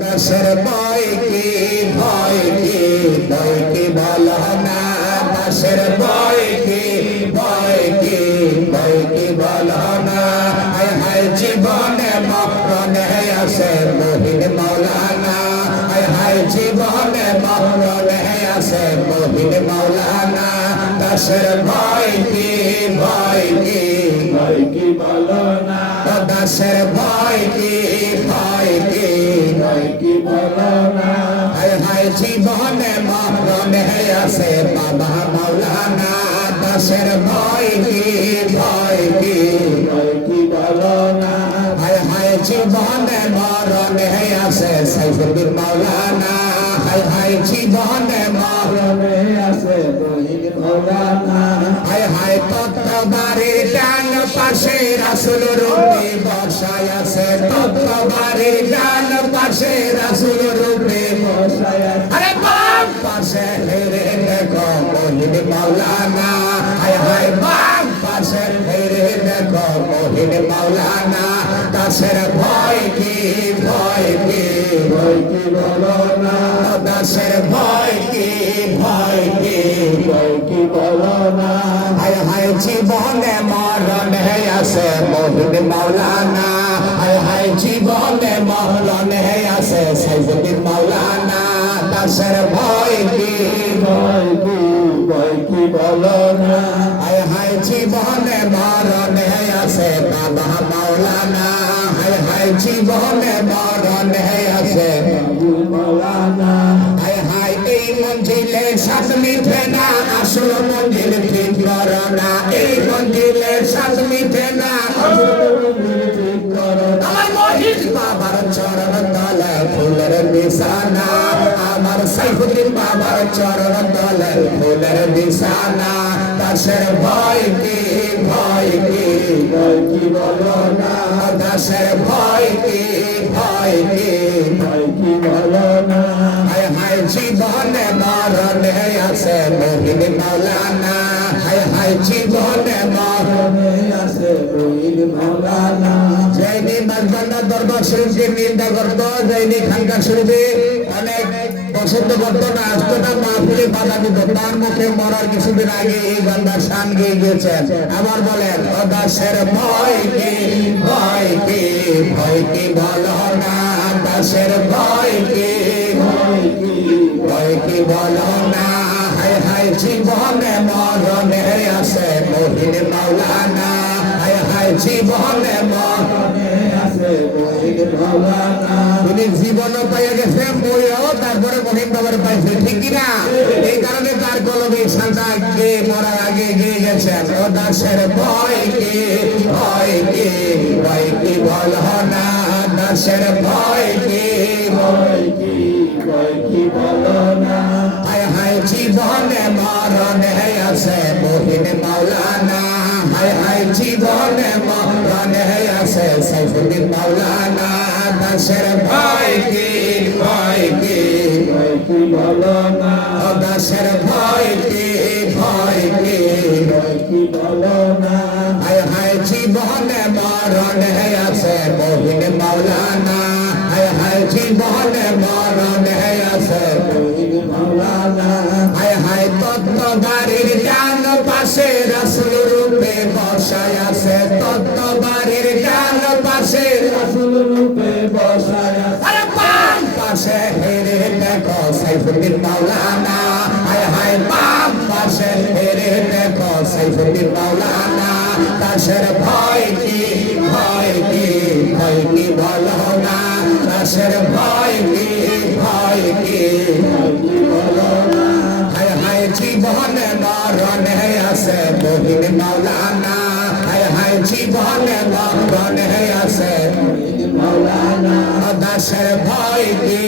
দাসের ভয় কি ভয় কি ভয় কি বলো না দাসের ভয় কি ভয় কি ভয় কি বলো না হায় হায় জীবনে মরণে আছে মহিন মৌলানা হায় হায় জীবনে মরণে আছে মহিন মৌলানা দাসের ভয় কি ভয় কি ভয় কি বলো না দাসের ভয় কি ভয় কি ভয় কি বলো না হায় হায় জীবনে মরণে আছে বাবা মৌলানা দাসের ভয় কি ভয় কি ভয় কি বলো না হায় হায় জীবনে মরণে আছে সাইফুদ্দিন মৌলানা হায় হায় জীবনে মরণে আছে মহিন মৌলানা হায় হায় তত্ত্ববাড়ির ডান পাশে রাসূল রূপে বসায় আছে তত্ত্ববাড়ির ডান পাশে রাসূল রূপে বসায় আছে আরে বাম পাশে হেরে দেখো মহিন মৌলানা হায় হায় বাম পাশে হেরে দেখো মহিন মৌলানা দাসের ভয় কি ভয় কি ভয় কি বলো না দাসের ভয় কি ভয় কি ভয় কি বলো না হায় হায় জীবনে মরণে আছে মহিন মৌলানা হায় হায় জীবনে মরণে আছে সাইফুদ্দিন মৌলানা দাসের ভয় কি ভয় কি ভয় কি বলো না হায় হায় জীবনে মরণে আছে বাবা মৌলানা হায় হায় জীবনে মরণে আছে মৌলানা হায় হায় এই মঞ্জিলে সাথ মিঠে না আসল মঞ্জিল ঠিক করো না এই মঞ্জিলে সাথ মিঠে না আমার মহিষ বাবার চরণ তলে ফুলের নিশানা আমার সাইফুদ্দিন বাবার চরণ তলে ফুলের নিশানা দাসের ভয় কি ভয় কি ভয় কি বলো না দাসের ভয় কি ভয় কি ভয় কি বলো না হায় হায় জীবনে মরণে আছে মহিন মৌলানা হায় হায় জীবনে মরণে আছে মহিন মৌলানা জৈনি মাঝবান্ডা দরবার শরীফকে নিন্দা করতো জৈনি খানকা শরীফে অনেক পছন্দ করতো না আসতো না মাহফিলে বাধা দিত তার মুখে মরার কিছুদিন আগে এই গানটার শান গেয়ে গিয়েছেন আবার বলেন ও দাসের ভয় কি ভয় কি ভয় কি বলো না দাসের ভয় কি ভয় কি ভয় কি বলো না হায় হায় জীবনে মরণে আছে মহিন মৌলানা হায় হায় জীবনে মরণে আছে মহিন মৌলানা তিনি জীবন পাইয়া গেছে মরিয়াও তারপরে মহিন বাবার পাইছে ঠিক কিনা এই কারণে তার কলমে সান্তা আগে মরার আগে গিয়ে গেছেন ও দাসের ভয় কি ভয় কি ভয় কি বলো না দাসের ভয় কি ভয় কি ভয় কি বলো না হায় হায় জীবনে মরণে আছে মহিন মৌলানা হায় হায় জীবনে মরণে আছে সাইফুদ্দিন মৌলানা দাসের ভয় কি ভয় কি ভয় কি বলো না দাসের ভয় কি ভয় কি ভয় কি বলো না হায় হায় জীবনে মরণে আছে মহিন মৌলানা হায় হায় জীবনে মরণে আছে মহিন মৌলানা হায় হায় তত্ত্ববাড়ির ডান পাশে রাসূল রূপে বসায় আছে তত্ত্ববাড়ির ডান পাশে রাসূল রূপে বসায় আছে আরে বাম পাশে হেরে দেখো সাইফুদ্দিন মৌলানা হায় হায় বাম পাশে হেরে দেখো সাইফুদ্দিন মৌলানা দাসের ভয় কি ভয় কি ভয় কি বলো না দাসের ভয় কি ভয় কি ভয় কি বলো না হায় হায় জীবনে মরণে আছে মহিন মৌলানা হায় হায় জীবনে মরণে আছে মহিন মৌলানা দাসের ভয় কি